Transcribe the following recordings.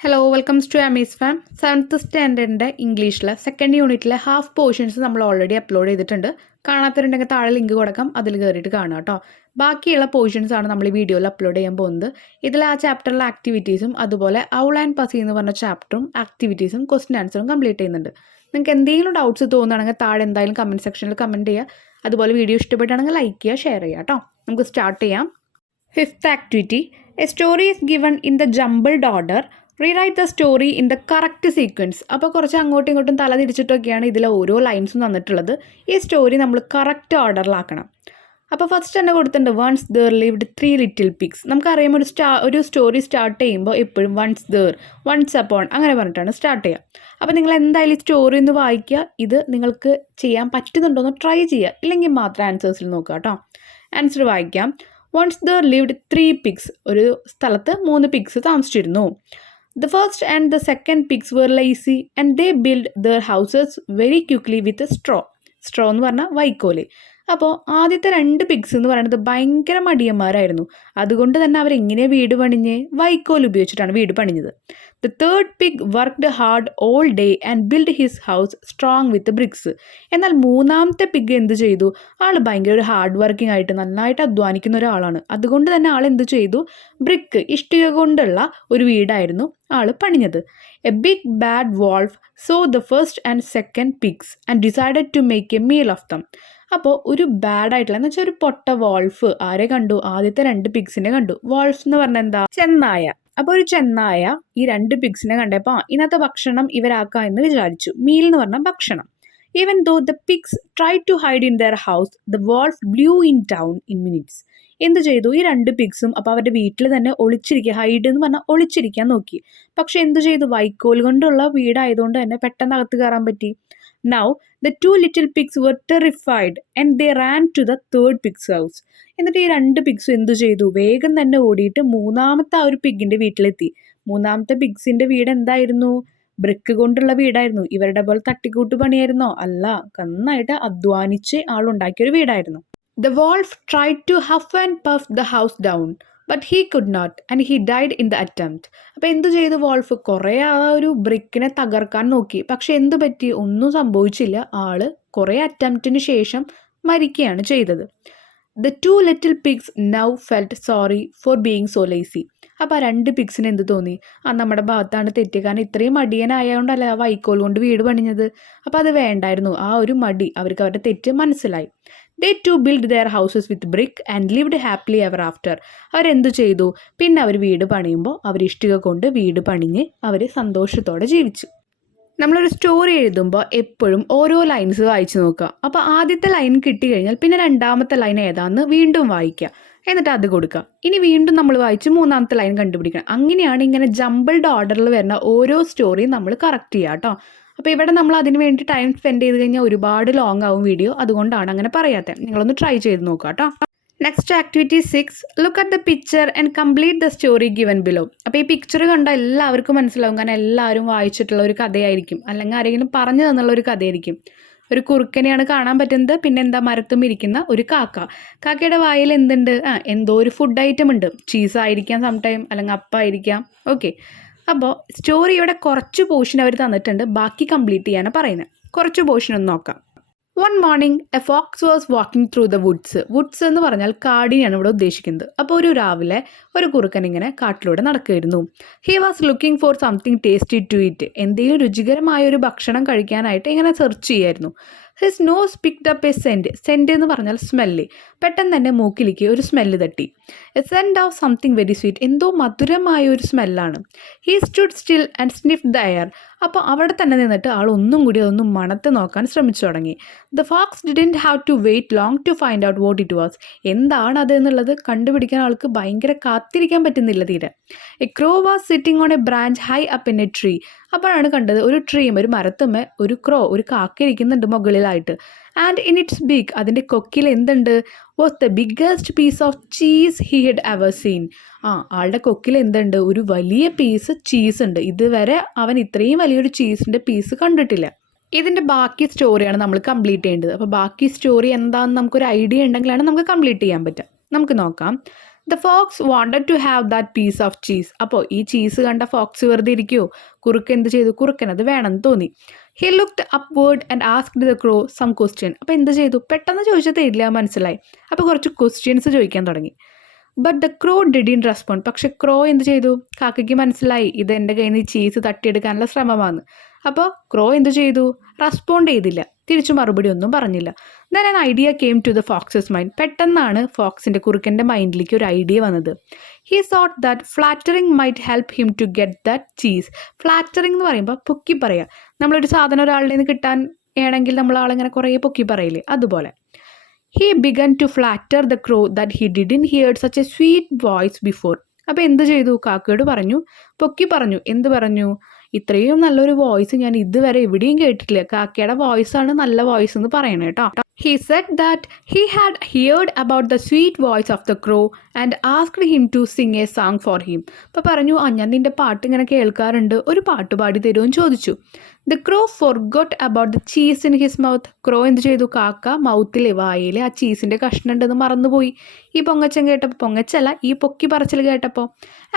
Hello welcomes to Amees farm. 7th സ്റ്റാൻഡേർഡിൻ്റെ ഇംഗ്ലീഷിലെ second യൂണിറ്റിലെ ഹാഫ് പോർഷൻസ് നമ്മൾ ഓൾറെഡി അപ്ലോഡ് ചെയ്തിട്ടുണ്ട്. കാണാത്തവരുണ്ടെങ്കിൽ താഴെ ലിങ്ക് കൊടുക്കാം, അതിൽ കയറിയിട്ട് കാണുക കേട്ടോ. ബാക്കിയുള്ള പോർഷൻസ് ആണ് നമ്മൾ ഈ വീഡിയോയിൽ അപ്ലോഡ് ചെയ്യാൻ പോകുന്നത്. ഇതിൽ ആ ചാപ്റ്ററിലെ ആക്ടിവിറ്റീസും അതുപോലെ ഔൾ ആൻഡ് പസി എന്ന് പറഞ്ഞ ചാപ്റ്ററും ആക്ടിവിറ്റീസും ക്വസ്റ്റ്യൻ ആൻസറും കംപ്ലീറ്റ് ചെയ്യുന്നുണ്ട്. നിങ്ങൾക്ക് എന്തെങ്കിലും ഡൗട്ട്സ് തോന്നുകയാണെങ്കിൽ താഴെ എന്തായാലും കമൻറ്റ് സെക്ഷനിൽ കമൻറ്റ് ചെയ്യുക. അതുപോലെ വീഡിയോ ഇഷ്ടപ്പെട്ടാണെങ്കിൽ ലൈക്ക് ചെയ്യുക, ഷെയർ ചെയ്യുക കേട്ടോ. നമുക്ക് സ്റ്റാർട്ട് ചെയ്യാം. 5th activity, A story is given in the jumbled order. Rewrite the story in the correct sequence. അപ്പോൾ കുറച്ച് അങ്ങോട്ടും ഇങ്ങോട്ടും തല തിരിച്ചിട്ടൊക്കെയാണ് ഇതിലെ ഓരോ ലൈൻസും തന്നിട്ടുള്ളത്. ഈ സ്റ്റോറി നമ്മൾ കറക്റ്റ് ഓർഡറിലാക്കണം. അപ്പോൾ ഫസ്റ്റ് തന്നെ കൊടുത്തിട്ടുണ്ട് once there lived 3 little pigs. നമുക്കറിയാം ഒരു സ്റ്റോറി സ്റ്റാർട്ട് ചെയ്യുമ്പോൾ എപ്പോഴും വൺസ് ദർ, വൺസ് അപ്പോൺ അങ്ങനെ പറഞ്ഞിട്ടാണ് സ്റ്റാർട്ട് ചെയ്യുക. അപ്പോൾ നിങ്ങൾ എന്തായാലും സ്റ്റോറി ഒന്ന് വായിക്കുക. ഇത് നിങ്ങൾക്ക് ചെയ്യാൻ പറ്റുന്നുണ്ടോ എന്ന് ട്രൈ ചെയ്യുക, ഇല്ലെങ്കിൽ മാത്രം ആൻസേഴ്സിൽ നോക്കുക കേട്ടോ. ആൻസർ വായിക്കാം. Once there lived 3 pigs. ഒരു സ്ഥലത്ത് 3 പിഗ്സ് താമസിച്ചിരുന്നു. The first and the second pigs were lazy and they built their houses very quickly with a straw. Straw എന്ന് പറഞ്ഞാൽ വൈക്കോല്. അപ്പോൾ ആദ്യത്തെ 2 പിഗ്സ് എന്ന് പറയുന്നത് ഭയങ്കര മടിയന്മാരായിരുന്നു. അതുകൊണ്ട് തന്നെ അവരെങ്ങനെ വീട് പണിഞ്ഞ് വൈക്കോൽ ഉപയോഗിച്ചിട്ടാണ് വീട് പണിഞ്ഞത്. The third pig worked hard all day and build his house strong with bricks. എന്നാൽ മൂന്നാമത്തെ പിഗ് എന്ത് ചെയ്തു? ആൾ ഭയങ്കര ഒരു ഹാർഡ് വർക്കിംഗ് ആയിട്ട് നന്നായിട്ട് അധ്വാനിക്കുന്ന ഒരാളാണ്. അതുകൊണ്ട് തന്നെ ആൾ എന്ത് ചെയ്തു? ബ്രിക്ക്, ഇഷ്ടിക കൊണ്ടുള്ള ഒരു വീടായിരുന്നു ആൾ പണിഞ്ഞത്. A big bad wolf so the first and second pigs and decided to make a meal of them. അപ്പോൾ ഒരു ബാഡായിട്ടുള്ള എന്ന് വെച്ചാൽ ഒരു പൊട്ട വോൾഫ് ആരെ കണ്ടു? ആദ്യത്തെ 2 പിഗ്സിനെ കണ്ടു. വോൾഫ് എന്ന് പറഞ്ഞാൽ എന്താ? ചെന്നായ. അപ്പോൾ ഒരു ചെന്നായ ഈ 2 പിഗ്സിനെ കണ്ടപ്പോൾ ഇന്നത്തെ ഭക്ഷണം ഇവരാക്കാം എന്ന് വിചാരിച്ചു. മീൽ എന്ന് പറഞ്ഞാൽ ഭക്ഷണം. Even though the pigs try to hide in their house the wolf blew in town in minutes. എന്ത് ചെയ്തു? ഈ 2 പിഗ്സും അപ്പോൾ അവരുടെ വീട്ടിൽ തന്നെ ഒളിച്ചിരിക്കുക, ഹൈഡ് എന്ന് പറഞ്ഞാൽ ഒളിച്ചിരിക്കാൻ നോക്കി. പക്ഷെ എന്ത് ചെയ്തു? വൈക്കോൽ കൊണ്ടുള്ള വീടായതുകൊണ്ട് തന്നെ പെട്ടെന്ന് അകത്ത് കയറാൻ പറ്റി. Now the 2 little pigs were terrified and they ran to the third pig's house. എന്നിട്ട് ഈ 2 പിഗ്സും എന്തു ചെയ്തു? വേഗം തന്നെ ഓടിയിട്ട് മൂന്നാമത്തെ ആ ഒരു പിഗിൻ്റെ വീട്ടിലെത്തി. മൂന്നാമത്തെ പിഗ്സിൻ്റെ വീട് എന്തായിരുന്നു? ബ്രിക്ക് കൊണ്ടുള്ള വീടായിരുന്നു. ഇവരുടെ പോലെ തട്ടിക്കൂട്ട് പണിയായിരുന്നോ? അല്ല, നന്നായിട്ട് അധ്വാനിച്ച് ആളുണ്ടാക്കിയൊരു വീടായിരുന്നു. The wolf tried to huff and puff the house down, but he could not and he died in the attempt. അപ്പോൾ എന്ത് ചെയ്തു വോൾഫ്? കുറേ ആ ഒരു ബ്രിക്കിനെ തകർക്കാൻ നോക്കി, പക്ഷെ എന്ത് പറ്റി? ഒന്നും സംഭവിച്ചില്ല. ആള് കുറേ അറ്റംപ്റ്റിന് ശേഷം മരിക്കുകയാണ് ചെയ്തത്. The 2 little pigs now felt sorry for being so lazy. അപ്പോൾ ആ 2 പിഗ്സിന് എന്ത് തോന്നി? നമ്മുടെ ഭാഗത്താണ് തെറ്റ്, കാരണം ഇത്രയും മടിയനായതുകൊണ്ടല്ല ആ വൈക്കോൽ കൊണ്ട് വീട് പണിഞ്ഞത്. അപ്പോൾ അത് വേണ്ടായിരുന്നു. ആ ഒരു മടി അവർക്ക് അവരുടെ തെറ്റ് മനസ്സിലായി. They too built their houses with brick and lived happily ever after. അവരെന്തു ചെയ്തു? പിന്നെ അവർ വീട് പണിയുമ്പോൾ അവർ ഇഷ്ടിക കൊണ്ട് വീട് പണിഞ്ഞ് അവർ സന്തോഷത്തോടെ ജീവിച്ചു. നമ്മളൊരു സ്റ്റോറി എഴുതുമ്പോൾ എപ്പോഴും ഓരോ ലൈൻസ് വായിച്ചു നോക്കുക. അപ്പോൾ ആദ്യത്തെ ലൈൻ കിട്ടിക്കഴിഞ്ഞാൽ പിന്നെ രണ്ടാമത്തെ ലൈൻ ഏതാണെന്ന് വീണ്ടും വായിക്കുക, എന്നിട്ട് അത് കൊടുക്കുക. ഇനി വീണ്ടും നമ്മൾ വായിച്ച് മൂന്നാമത്തെ ലൈൻ കണ്ടുപിടിക്കണം. അങ്ങനെയാണ് ഇങ്ങനെ ജംബിൾഡ് ഓർഡറിൽ വരുന്ന ഓരോ സ്റ്റോറിയും നമ്മൾ കറക്റ്റ് ചെയ്യുക കേട്ടോ. അപ്പോൾ ഇവിടെ നമ്മൾ അതിന് വേണ്ടി ടൈം സ്പെൻഡ് ചെയ്ത് കഴിഞ്ഞാൽ ഒരുപാട് ലോങ് ആവും വീഡിയോ, അതുകൊണ്ടാണ് അങ്ങനെ പറയാത്തത്. നിങ്ങളൊന്ന് ട്രൈ ചെയ്ത് നോക്കുക കേട്ടോ. Next activity 6, look at the picture and complete the story given below. അപ്പോൾ ഈ പിക്ചർ കണ്ടാൽ എല്ലാവർക്കും മനസ്സിലാവും, കാരണം എല്ലാവരും വായിച്ചിട്ടുള്ള ഒരു കഥയായിരിക്കും, അല്ലെങ്കിൽ ആരെങ്കിലും പറഞ്ഞു തന്നുള്ള ഒരു കഥയായിരിക്കും. ഒരു കുറുക്കനെയാണ് കാണാൻ പറ്റുന്നത്. പിന്നെ എന്താ? മരത്തും ഇരിക്കുന്ന ഒരു കാക്ക. കാക്കയുടെ വായിൽ എന്തുണ്ട്? എന്തോ ഒരു ഫുഡ് ഐറ്റം ഉണ്ട്. ചീസായിരിക്കാം സംടൈം, അല്ലെങ്കിൽ അപ്പായിരിക്കാം. ഓക്കെ, അപ്പോൾ സ്റ്റോറി ഇവിടെ കുറച്ച് പോർഷൻ അവർ തന്നിട്ടുണ്ട്, ബാക്കി കംപ്ലീറ്റ് ചെയ്യാനാണ് പറയുന്നത്. കുറച്ച് പോർഷൻ ഒന്ന് നോക്കാം. One morning a fox was walking through the woods. Woods എന്ന് പറഞ്ഞാൽ കാടിനെയാണ് ഇവിടെ ഉദ്ദേശിക്കുന്നത്. അപ്പോൾ ഒരു രാവിലെ ഒരു കുറുക്കൻ ഇങ്ങനെ കാട്ടിലൂടെ നടക്കുകയായിരുന്നു. He was looking for something tasty to eat. എന്തെങ്കിലും രുചികരമായ ഒരു ഭക്ഷണം കഴിക്കാനായിട്ട് ഇങ്ങനെ സെർച്ച് ചെയ്യായിരുന്നു. His nose picked up a scent. Scent എന്ന് പറഞ്ഞാൽ സ്മെല്ല്. പെട്ടെന്ന് തന്നെ മൂക്കിലേക്ക് ഒരു സ്മെല്ല് തട്ടി. A scent of something very sweet. എന്തോ മധുരമായ ഒരു സ്മെല്ലാണ്. He stood still and sniff the air. അപ്പോൾ അവിടെ തന്നെ നിന്നിട്ട് ആൾ ഒന്നും കൂടി അതൊന്നും മണത്ത് നോക്കാൻ ശ്രമിച്ചു തുടങ്ങി. The fox didn't have to wait long to find out what it was. എന്താണ് അത് എന്നുള്ളത് കണ്ടുപിടിക്കാൻ ആൾക്ക് ഭയങ്കര കാത്തിരിക്കാൻ പറ്റുന്നില്ല തീരെ. A crow was sitting on a branch high up in a tree. അപ്പോഴാണ് കണ്ടത് ഒരു ട്രീയും ഒരു മരത്തുമ്മേ ഒരു ക്രോ, ഒരു കാക്ക ഇരിക്കുന്നുണ്ട് മുകളിലായിട്ട്. ആൻഡ് ഇൻ ഇറ്റ്സ് ബീക്ക്, അതിൻ്റെ കൊക്കിൽ എന്തുണ്ട്? Was the biggest piece of cheese he had ever seen. ആളുടെ കൊക്കിൽ എന്തുണ്ട്? ഒരു വലിയ പീസ് ചീസ് ഉണ്ട്. ഇതുവരെ അവൻ ഇത്രയും വലിയൊരു ചീസിൻ്റെ പീസ് കണ്ടിട്ടില്ല. ഇതിൻ്റെ ബാക്കി സ്റ്റോറിയാണ് നമ്മൾ കംപ്ലീറ്റ് ചെയ്യേണ്ടത്. അപ്പോൾ ബാക്കി സ്റ്റോറി എന്താണെന്ന് നമുക്കൊരു ഐഡിയ ഉണ്ടെങ്കിലാണ് നമുക്ക് കംപ്ലീറ്റ് ചെയ്യാൻ പറ്റുക. നമുക്ക് നോക്കാം. The fox wanted to have that piece of cheese. അപ്പോൾ ഈ ചീസ് കണ്ട ഫോക്സ് വെറുതെ ഇരിക്കുമോ? കുറുക്കൻ എന്ത് ചെയ്തു? കുറുക്കനത് വേണമെന്ന് തോന്നി. He looked upward and asked the crow some question. അപ്പോൾ എന്ത് ചെയ്തു? പെട്ടെന്ന് ചോദിച്ചാൽ തരില്ല, മനസ്സിലായി. അപ്പോൾ കുറച്ച് ക്വസ്റ്റ്യൻസ് ചോദിക്കാൻ തുടങ്ങി. But the crow didn't respond. പക്ഷെ ക്രോ എന്ത് ചെയ്തു? കാക്കയ്ക്ക് മനസ്സിലായി ഇത് എൻ്റെ കയ്യിൽ നിന്ന് ചീസ് തട്ടിയെടുക്കാനുള്ള ശ്രമമാണ്. അപ്പോൾ ക്രോ എന്ത് ചെയ്തു? റെസ്പോണ്ട് ചെയ്തില്ല, തിരിച്ചു മറുപടി ഒന്നും പറഞ്ഞില്ല. Then an idea came to the fox's mind. പെട്ടെന്നാണ് ഫോക്സിൻ്റെ കുറുക്കൻ്റെ മൈൻഡിലേക്ക് ഒരു ഐഡിയ വന്നത്. He thought that flattering might help him to get that cheese. Flattering എന്ന് പറയുമ്പോൾ പൊക്കി പറയുക. നമ്മളൊരു സാധനം ഒരാളുടെ നിന്ന് കിട്ടാൻ ആണെങ്കിൽ നമ്മൾ ആളിങ്ങനെ കുറേ പൊക്കി പറയില്ലേ, അതുപോലെ. He began to flatter the crow that he didn't hear such a sweet voice before. അപ്പോൾ എന്ത് ചെയ്തു? കാക്കയോട് പറഞ്ഞു, പൊക്കി പറഞ്ഞു. എന്ത് പറഞ്ഞു? ഇത്രയും നല്ലൊരു വോയിസ് ഞാൻ ഇതുവരെ എവിടെയും കേട്ടിട്ടില്ല. കാക്കയുടെ വോയിസാണ് നല്ല വോയിസ് എന്ന് പറയണേ കേട്ടോ. He said that he had heard about the sweet voice of the crow and asked him to sing a song for him. അപ്പോൾ പറഞ്ഞു, ഞാൻ നിൻ്റെ പാട്ട് ഇങ്ങനെ കേൾക്കാറുണ്ട്, ഒരു പാട്ട് പാടി തരുമെന്ന് ചോദിച്ചു. The crow forgot about the cheese in his mouth. ക്രോ എന്ത് ചെയ്തു? കാക്ക മൗത്തിലെ വായിലെ ആ ചീസിൻ്റെ കഷ്ണം ഉണ്ടെന്ന് മറന്നുപോയി ഈ പൊങ്ങച്ചൻ കേട്ടപ്പോൾ. പൊങ്ങച്ചല്ല, ഈ പൊക്കി പറച്ചിൽ കേട്ടപ്പോൾ.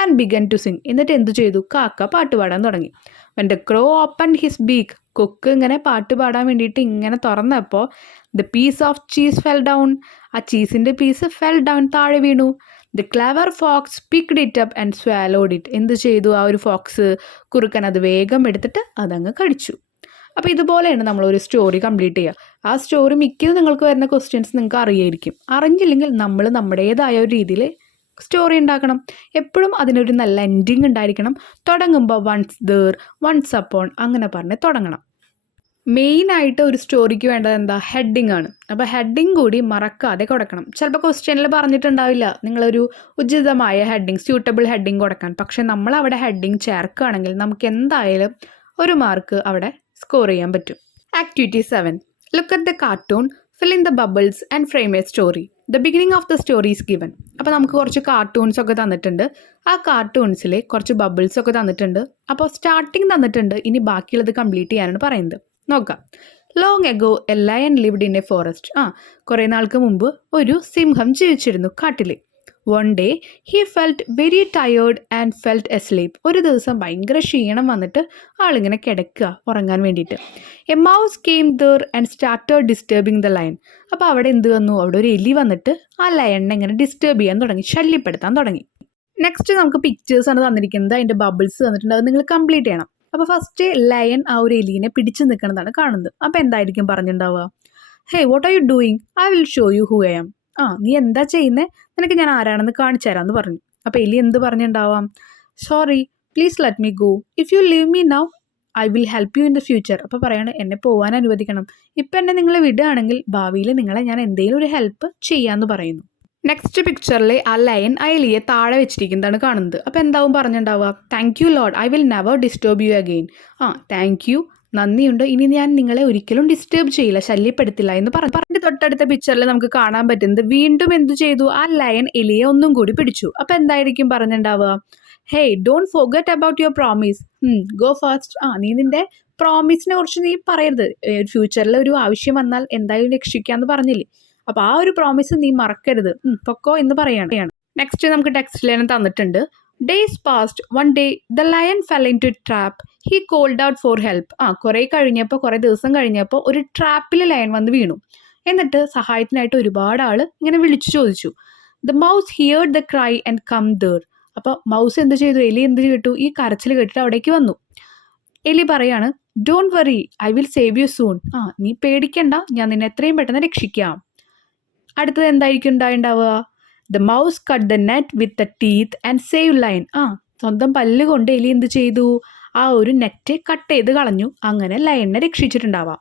And began to sing. എന്നിട്ട് എന്ത് ചെയ്തു? കാക്ക പാട്ട് പാടാൻ തുടങ്ങി. when the crow opened his beak. കൊക്ക് ഇങ്ങനെ പാട്ട് പാടാൻ വേണ്ടിയിട്ട് ഇങ്ങനെ തുറന്നപ്പോൾ the piece of cheese fell down. ആ ചീസിൻ്റെ പീസ് fell down, താഴെ വീണു. The clever fox picked it up and swallowed it. എന്ത് ചെയ്തു? ആ ഒരു ഫോക്സ് കുറുക്കൻ അത് വേഗം എടുത്തിട്ട് അതങ്ങ് കഴിച്ചു. അപ്പോൾ ഇതുപോലെയാണ് നമ്മളൊരു സ്റ്റോറി കംപ്ലീറ്റ് ചെയ്യുക. ആ സ്റ്റോറി മിക്കതും നിങ്ങൾക്ക് വരുന്ന ക്വസ്റ്റ്യൻസ് നിങ്ങൾക്ക് അറിയായിരിക്കും. അറിഞ്ഞില്ലെങ്കിൽ നമ്മൾ നമ്മുടേതായ ഒരു രീതിയിൽ സ്റ്റോറി ഉണ്ടാക്കണം. എപ്പോഴും അതിനൊരു നല്ല എൻഡിങ് ഉണ്ടായിരിക്കണം. തുടങ്ങുമ്പോൾ വൺസ് ദർ, വൺസ് അപ്പോൺ അങ്ങനെ പറഞ്ഞ് തുടങ്ങണം. മെയിനായിട്ട് ഒരു സ്റ്റോറിക്ക് വേണ്ടത് എന്താ? ഹെഡിങ് ആണ്. അപ്പോൾ ഹെഡിങ് കൂടി മറക്കാതെ കൊടുക്കണം. ചിലപ്പോൾ ക്വസ്റ്റ്യനിൽ പറഞ്ഞിട്ടുണ്ടാവില്ല നിങ്ങളൊരു ഉചിതമായ ഹെഡിങ്, സ്യൂട്ടബിൾ ഹെഡിങ് കൊടുക്കാൻ. പക്ഷേ നമ്മൾ അവിടെ ഹെഡിങ് ചേർക്കുകയാണെങ്കിൽ നമുക്ക് എന്തായാലും ഒരു മാർക്ക് അവിടെ സ്കോർ ചെയ്യാൻ പറ്റും. Activity 7. Look at the cartoon, fill in the bubbles and frame a story. The beginning of the story is given. അപ്പോൾ നമുക്ക് കുറച്ച് കാർട്ടൂൺസ് ഒക്കെ തന്നിട്ടുണ്ട്. ആ കാർട്ടൂൺസിൽ കുറച്ച് ബബിൾസ് ഒക്കെ തന്നിട്ടുണ്ട്. അപ്പോൾ സ്റ്റാർട്ടിങ് തന്നിട്ടുണ്ട്, ഇനി ബാക്കിയുള്ളത് കംപ്ലീറ്റ് ചെയ്യാനാണ് പറയുന്നത്. നോക്കാം. Long ago a lion lived in a forest. കുറേ നാൾക്ക് മുമ്പ് ഒരു സിംഹം ജീവിച്ചിരുന്നു കാട്ടിൽ. One day he felt very tired and felt asleep. ഒരു ദിവസം ഭയങ്കര ക്ഷീണം വന്നിട്ട് ആളിങ്ങനെ കിടക്കുക ഉറങ്ങാൻ വേണ്ടിയിട്ട്. A mouse came there and started disturbing the lion. അപ്പോൾ അവിടെ എന്ത് വന്നു? അവിടെ ഒരു എലി വന്നിട്ട് ആ ലയണിനെ ഇങ്ങനെ ഡിസ്റ്റർബ് ചെയ്യാൻ തുടങ്ങി, ശല്യപ്പെടുത്താൻ തുടങ്ങി. നെക്സ്റ്റ് നമുക്ക് പിക്ചേഴ്സാണ് തന്നിരിക്കുന്നത്, അതിൻ്റെ ബബിൾസ് തന്നിട്ടുണ്ട്, അത് നിങ്ങൾ കംപ്ലീറ്റ് ചെയ്യണം. അപ്പോൾ ഫസ്റ്റ് ലയൺ ആ ഒരു എലീനെ പിടിച്ചു നിൽക്കുന്നതാണ് കാണുന്നത്. അപ്പോൾ എന്തായിരിക്കും പറഞ്ഞിട്ടുണ്ടാവുക? Hey what are you doing? I will show you who I am. നീ എന്താ ചെയ്യുന്നത്? നിനക്ക് ഞാൻ ആരാണെന്ന് കാണിച്ചു തരാമെന്ന് പറഞ്ഞു. അപ്പോൾ എലി എന്ത് പറഞ്ഞിട്ടുണ്ടാവാം? Sorry please let me go, if you leave me now I will help you in the future. അപ്പോൾ പറയാണ്, എന്നെ പോകാൻ അനുവദിക്കണം. ഇപ്പം എന്നെ നിങ്ങൾ വിടുകയാണെങ്കിൽ ഭാവിയിൽ നിങ്ങളെ ഞാൻ എന്തെങ്കിലും ഒരു ഹെൽപ്പ് ചെയ്യാമെന്ന് പറയുന്നു. നെക്സ്റ്റ് പിക്ചറിൽ ആ ലയൺ ആ എലിയെ താഴെ വെച്ചിരിക്കുന്നതാണ് കാണുന്നത്. അപ്പോൾ എന്താവും പറഞ്ഞിട്ടുണ്ടാവുക? Thank you lord, I will never disturb you again. Thank you, നന്ദിയുണ്ട്, ഇനി ഞാൻ നിങ്ങളെ ഒരിക്കലും ഡിസ്റ്റർബ് ചെയ്യില്ല, ശല്യപ്പെടുത്തില്ല എന്ന് പറഞ്ഞു. തൊട്ടടുത്ത പിക്ചറിൽ നമുക്ക് കാണാൻ പറ്റുന്നത് വീണ്ടും എന്ത് ചെയ്തു? ആ ലയൺ എലിയെ ഒന്നും കൂടി പിടിച്ചു. അപ്പോൾ എന്തായിരിക്കും പറഞ്ഞിട്ടുണ്ടാവുക? Hey don't forget about your promise, go fast. നീ നിന്റെ പ്രോമിസിനെ കുറിച്ച് നീ പറയരുത്, ഫ്യൂച്ചറിൽ ഒരു ആവശ്യം വന്നാൽ എന്തായാലും രക്ഷിക്കാമെന്ന് പറഞ്ഞില്ലേ, അപ്പോൾ ആ ഒരു പ്രോമിസ് നീ മറക്കരുത്, പൊക്കോ എന്ന് പറയാണ്. നെക്സ്റ്റ് നമുക്ക് ടെക്സ്റ്റിൽ തന്നിട്ടുണ്ട്. Days passed, one day the lion fell into trap, he called out for help. കുറേ ദിവസം കഴിഞ്ഞപ്പോൾ ഒരു ട്രാപ്പിൽ ലയൺ വന്ന് വീണു. എന്നിട്ട് സഹായത്തിനായിട്ട് ഒരുപാട് ആൾ ഇങ്ങനെ വിളിച്ചു ചോദിച്ചു. The mouse heard the cry and come there. അപ്പോൾ മൗസ് എന്ത് ചെയ്തു? എലി എന്ത് കേട്ടു? ഈ കരച്ചിൽ കേട്ടിട്ട് അവിടേക്ക് വന്നു. എലി പറയാണ്, don't worry, I will save you soon. നീ പേടിക്കണ്ട, ഞാൻ നിന്നെ എത്രയും പെട്ടെന്ന് രക്ഷിക്കാം. അടുത്തത് എന്തായിരിക്കും ഉണ്ടാവുക? The mouse cut the net with the teeth and save lion. സ്വന്തം പല്ല് കൊണ്ട് എലി എന്ത് ചെയ്തു? ആ ഒരു നെറ്റ് കട്ട് ചെയ്ത് കളഞ്ഞു. അങ്ങനെ ലയണിനെ രക്ഷിച്ചിട്ടുണ്ടാവാം.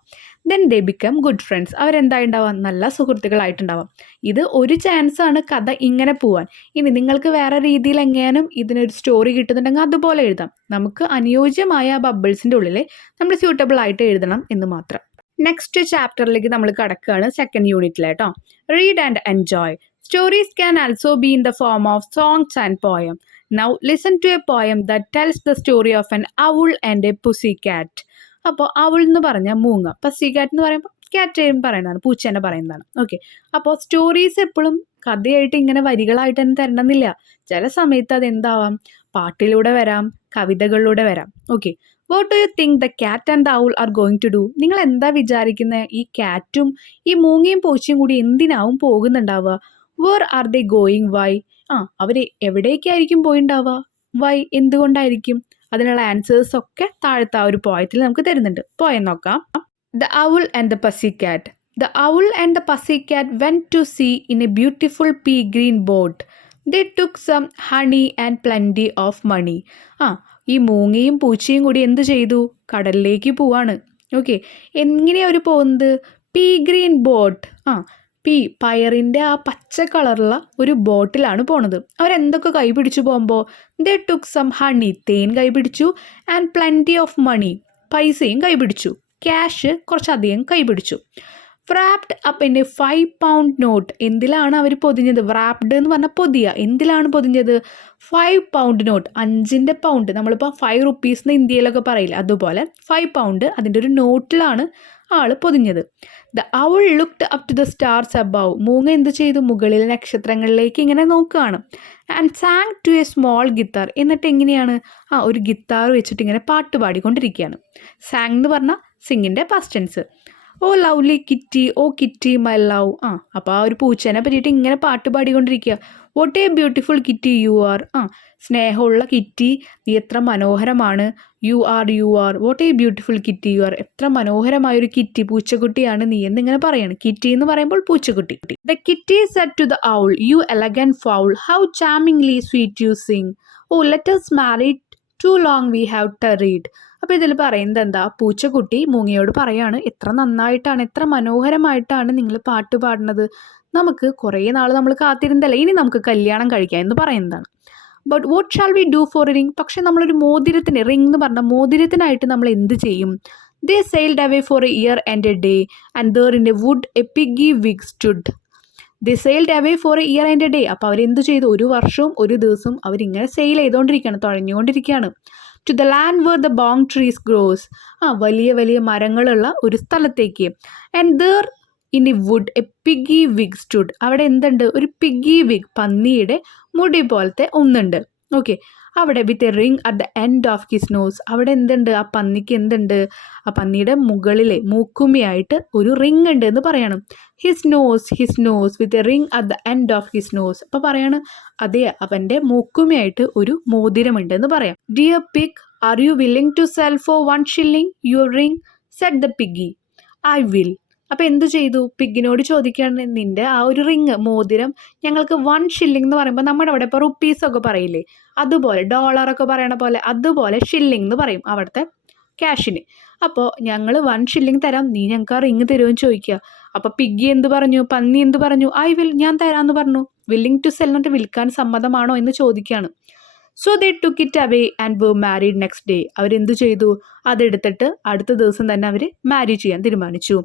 Then they become good friends. അവരെന്തായിട്ടുണ്ടാവാം? നല്ല സുഹൃത്തുക്കളായിട്ടുണ്ടാവാം. ഇത് ഒരു ചാൻസ് ആണ് കഥ ഇങ്ങനെ പോവാൻ. ഇനി നിങ്ങൾക്ക് വേറെ രീതിയിൽ എങ്ങനെയും ഇതിനൊരു സ്റ്റോറി കിട്ടുന്നുണ്ടെങ്കിൽ അതുപോലെ എഴുതാം. നമുക്ക് അനുയോജ്യമായ ബബിൾസിൻ്റെ ഉള്ളിൽ നമ്മൾ സ്യൂട്ടബിൾ ആയിട്ട് എഴുതണം എന്ന് മാത്രം. നെക്സ്റ്റ് ചാപ്റ്ററിലേക്ക് നമ്മൾ കടക്കുകയാണ്, സെക്കൻഡ് യൂണിറ്റിലേട്ടോ. Read and enjoy. Stories can also be in the form of songs and poems. Now listen to a poem that tells the story of an owl and a pussycat. അപ്പോൾ owl എന്ന് പറഞ്ഞാൽ മൂങ്ങ, pussycat എന്ന് പറയുമ്പോൾ cat പറയുന്നതാണ്, പൂച്ചേനെ പറയുന്നതാണ്. Okay, അപ്പോൾ സ്റ്റോറീസ് എപ്പോഴും കഥയായിട്ട് ഇങ്ങനെ വരികളായിട്ട് തന്നെ തരണമെന്നില്ല. ചില സമയത്ത് അതെന്താവാം, പാട്ടിലൂടെ വരാം, കവിതകളിലൂടെ വരാം. Okay, what do you think the cat and the owl are going to do? നിങ്ങൾ എന്താ വിചാരിക്കുന്നത്? ഈ ക്യാറ്റും ഈ മൂങ്ങയും പൂച്ചയും കൂടി എന്തിനാവും പോകുന്നുണ്ടാവുക? Where are they going? Why? അവർ എവിടേക്കായിരിക്കും പോയിണ്ടാവുക? വൈ? എന്തുകൊണ്ടായിരിക്കും? അതിനുള്ള ആൻസേഴ്സ് ഒക്കെ താഴത്തെ ആ ഒരു പോയത്തിൽ നമുക്ക് തരുന്നുണ്ട്. പോയം നോക്കാം. The owl and the pussycat. The owl and the pussycat went to sea in a beautiful pea green boat. They took some honey and plenty of money. ഈ മൂങ്ങയും പൂച്ചയും കൂടി എന്ത് ചെയ്തു? കടലിലേക്ക് പോവാണ്. ഓക്കെ, എങ്ങനെയാണ് അവർ പോകുന്നത്? P green boat. പയറിൻ്റെ ആ പച്ച കളറുള്ള ഒരു ബോട്ടിലാണ് പോണത്. അവരെന്തൊക്കെ കൈ പിടിച്ചു പോകുമ്പോൾ? ദേ ടുക്ക് സം ഹണി, തേൻ കൈ പിടിച്ചു, ആൻഡ് പ്ലൻറ്റി ഓഫ് മണി, പൈസയും കൈ പിടിച്ചു, ക്യാഷ് കുറച്ചധികം കൈ പിടിച്ചു. wrapped up in a 5 pound note. എന്തിലാണ് our പൊതിഞ്ഞത്? wrapped എന്ന് പറഞ്ഞാൽ പൊതിയ. എന്തിലാണ് പൊതിഞ്ഞത്? 5 pound നോട്ട്, 5 പൗണ്ട്. നമ്മളിപ്പോൾ 5 rupees എന്ന് ഇന്ത്യയിലൊക്കെ പറയില്ല, അതുപോലെ 5 pound അതിൻ്റെ ഒരു നോട്ടിലാണ് ആൾ പൊതിഞ്ഞത്. The owl looked up to the stars above. മൂങ്ങ എന്ത് ചെയ്തു? മുകളിൽ നക്ഷത്രങ്ങളിലേക്ക് ഇങ്ങനെ നോക്കുകയാണ്. And sang to a small guitar. എന്നിട്ട് എങ്ങനെയാണ്? ഒരു ഗിത്താർ വെച്ചിട്ട് ഇങ്ങനെ പാട്ട് പാടിക്കൊണ്ടിരിക്കുകയാണ്. സാങ് എന്ന് പറഞ്ഞാൽ സിങ്ങിൻ്റെ past tense. O lovely kitty, O kitty my love. അപ്പോൾ ആ ഒരു പൂച്ചേനെ പറ്റിയിട്ട് ഇങ്ങനെ പാട്ട് പാടിക്കൊണ്ടിരിക്കുക. What a beautiful kitty you are. സ്നേഹമുള്ള കിറ്റി, നീ എത്ര മനോഹരമാണ്. You are what a beautiful kitty you are. എത്ര മനോഹരമായൊരു കിറ്റി, പൂച്ചക്കുട്ടിയാണ് നീ എന്നിങ്ങനെ പറയാണ്. കിറ്റി എന്ന് പറയുമ്പോൾ പൂച്ചക്കുട്ടി. The kitty said to the owl, you elegant fowl, how charmingly sweet you sing. O let us marry, too long we have tarried. അപ്പോൾ ഇതിൽ പറയുന്നത് എന്താ? പൂച്ചക്കുട്ടി മൂങ്ങയോട് പറയാണ്, എത്ര നന്നായിട്ടാണ്, എത്ര മനോഹരമായിട്ടാണ് നിങ്ങൾ പാട്ട് പാടുന്നത്. നമുക്ക് കുറേ നാൾ നമ്മൾ കാത്തിരുന്നല്ലേ, ഇനി നമുക്ക് കല്യാണം കഴിക്കാം എന്ന് പറയുന്നതാണ്. But what shall we do for A ring. പക്ഷെ നമ്മളൊരു മോതിരത്തിന്, റിംഗ് എന്ന് പറഞ്ഞാൽ മോതിരത്തിനായിട്ട് നമ്മൾ എന്ത് ചെയ്യും? They sailed away for a year and a day and there in a wood a piggy wig stood. They sailed away for a year and a day. അപ്പോൾ അവരെന്ത് ചെയ്തു? ഒരു വർഷവും ഒരു ദിവസവും അവരിങ്ങനെ സെയിൽ ചെയ്തുകൊണ്ടിരിക്കുകയാണ്, തുഴഞ്ഞുകൊണ്ടിരിക്കുകയാണ്. To the land where the bong trees grows. വലിയ വലിയ മരങ്ങളുള്ള ഒരു സ്ഥലത്തേക്ക്. And there in a wood a piggy wig stood. അവിടെ എന്തുണ്ട്? ഒരു പിഗ്ഗി വിഗ്, പന്നിയുടെ മുടി പോലത്തെ ഒന്നുണ്ട്. ഓക്കെ, അവിടെ with a ring at the end of his nose. അവിടെ എന്തുണ്ട്? ആ പന്നിക്ക് എന്തുണ്ട്? ആ പന്നിയുടെ മുകളിലെ മൂക്കുമിയായിട്ട് ഒരു റിംഗ് ഉണ്ട് എന്ന് പറയണം. His nose with a ring at the end of his nose. അപ്പോൾ പറയാണ്, അതെ, അവൻ്റെ മൂക്കുമിയായിട്ട് ഒരു മോതിരമുണ്ട് എന്ന് പറയാം. Dear pig, are you willing to sell for 1 shilling your ring? Said the piggy. I will. അപ്പോൾ എന്ത് ചെയ്തു? പിഗ്ഗിനോട് ചോദിക്കുകയാണ്, നിൻ്റെ ആ ഒരു റിങ്, മോതിരം ഞങ്ങൾക്ക് 1 shilling എന്ന് പറയുമ്പോൾ നമ്മുടെ അവിടെ ഇപ്പോൾ റുപ്പീസൊക്കെ പറയില്ലേ, അതുപോലെ ഡോളറൊക്കെ പറയണ പോലെ, അതുപോലെ ഷില്ലിംഗ് എന്ന് പറയും അവിടുത്തെ ക്യാഷിന്. അപ്പോൾ ഞങ്ങൾ 1 shilling തരാം, നീ ഞങ്ങൾക്ക് ആ റിങ് തരുമെന്ന് ചോദിക്കുക. അപ്പോൾ പിഗ്ഗി എന്ത് പറഞ്ഞു? പന്നി എന്ത് പറഞ്ഞു? ഐ വിൽ, ഞാൻ തരാമെന്ന് പറഞ്ഞു. വില്ലിംഗ് ടു സെൽ എന്നിട്ട് വിൽക്കാൻ സമ്മതമാണോ എന്ന് ചോദിക്കുകയാണ്. So they took it away and were married next day. അവരെന്ത് ചെയ്തു? അതെടുത്തിട്ട് അടുത്ത ദിവസം തന്നെ അവർ മാരി ചെയ്യാൻ തീരുമാനിച്ചു.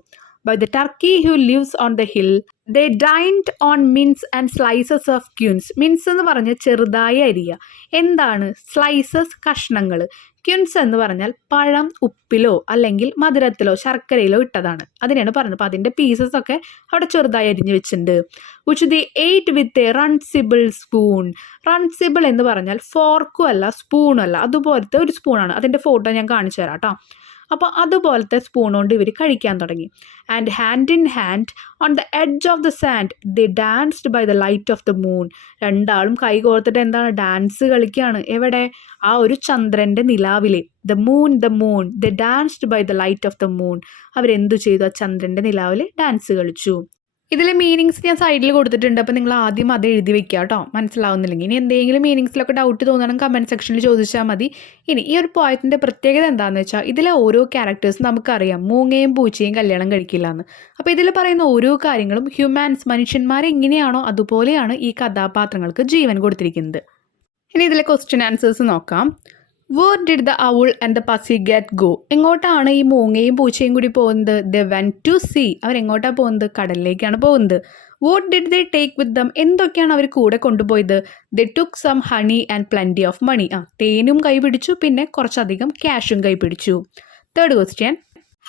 By the turkey who lives on the hill, they dined on mince and slices of quince. Mince എന്ന് പറഞ്ഞാൽ ചെറുതായ അരിയ. എന്താണ്? സ്ലൈസസ്, കഷ്ണങ്ങൾ. ക്യുൻസ് എന്ന് പറഞ്ഞാൽ പഴം ഉപ്പിലോ അല്ലെങ്കിൽ മധുരത്തിലോ ശർക്കരയിലോ ഇട്ടതാണ്, അതിനാണ് പറയുന്നത്. അപ്പോൾ അതിൻ്റെ പീസസ് ഒക്കെ അവിടെ ചെറുതായി അരിഞ്ഞ് വെച്ചിട്ടുണ്ട്. which they ate with a runcible spoon. Runcible എന്ന് പറഞ്ഞാൽ ഫോർക്കും അല്ല സ്പൂണും അല്ല, അതുപോലത്തെ ഒരു സ്പൂണാണ്. അതിൻ്റെ ഫോട്ടോ ഞാൻ കാണിച്ചു തരാം കേട്ടോ. അപ്പോൾ അതുപോലത്തെ സ്പൂൺ കൊണ്ട് ഇവർ കഴിക്കാൻ തുടങ്ങി. And hand in hand on the edge of the sand they danced by the light of the moon. രണ്ടാളും കൈ കോർത്തിട്ട് എന്താണ്? ഡാൻസ് കളിക്കുകയാണ്. എവിടെ? ആ ഒരു ചന്ദ്രൻ്റെ നിലാവിലെ. The moon they danced by the light of the moon. അവരെന്തു ചെയ്തു? ആ ചന്ദ്രൻ്റെ നിലാവിൽ ഡാൻസ് കളിച്ചു. ഇതിലെ മീനിങ്സ് ഞാൻ സൈഡിൽ കൊടുത്തിട്ടുണ്ട്, അപ്പോൾ നിങ്ങൾ ആദ്യം അത് എഴുതി വെക്കുക കേട്ടോ, മനസ്സിലാവുന്നില്ലെങ്കിൽ. ഇനി എന്തെങ്കിലും മീനിങ്സിലൊക്കെ ഡൗട്ട് തോന്നണം കമൻറ്റ് സെക്ഷനിൽ ചോദിച്ചാൽ മതി. ഇനി ഈ ഒരു പോയത്തിൻ്റെ പ്രത്യേകത എന്താണെന്ന് വെച്ചാൽ, ഇതിലെ ഓരോ ക്യാരക്ടേഴ്സ് നമുക്കറിയാം മൂങ്ങയും പൂച്ചയും കല്യാണം കഴിക്കില്ല എന്ന്. അപ്പോൾ ഇതിൽ പറയുന്ന ഓരോ കാര്യങ്ങളും ഹ്യൂമാൻസ്, മനുഷ്യന്മാരെ എങ്ങനെയാണോ അതുപോലെയാണ് ഈ കഥാപാത്രങ്ങൾക്ക് ജീവൻ കൊടുത്തിരിക്കുന്നത്. ഇനി ഇതിലെ ക്വസ്റ്റ്യൻ ആൻസേഴ്സ് നോക്കാം. Where did the owl and the pussycat go? എങ്ങോട്ടാണ് ഈ മൂങ്ങയും പൂച്ചയും കൂടി പോകുന്നത്? They went to sea. അവരെങ്ങോട്ടാണ് പോകുന്നത്? കടലിലേക്കാണ് പോകുന്നത്. What did they take with them? എന്തൊക്കെയാണ് അവർ കൂടെ കൊണ്ടുപോയത്? They took some honey and plenty of money. തേനും കൈപിടിച്ചു, പിന്നെ കുറച്ചധികം ക്യാഷും കൈപിടിച്ചു. Third question.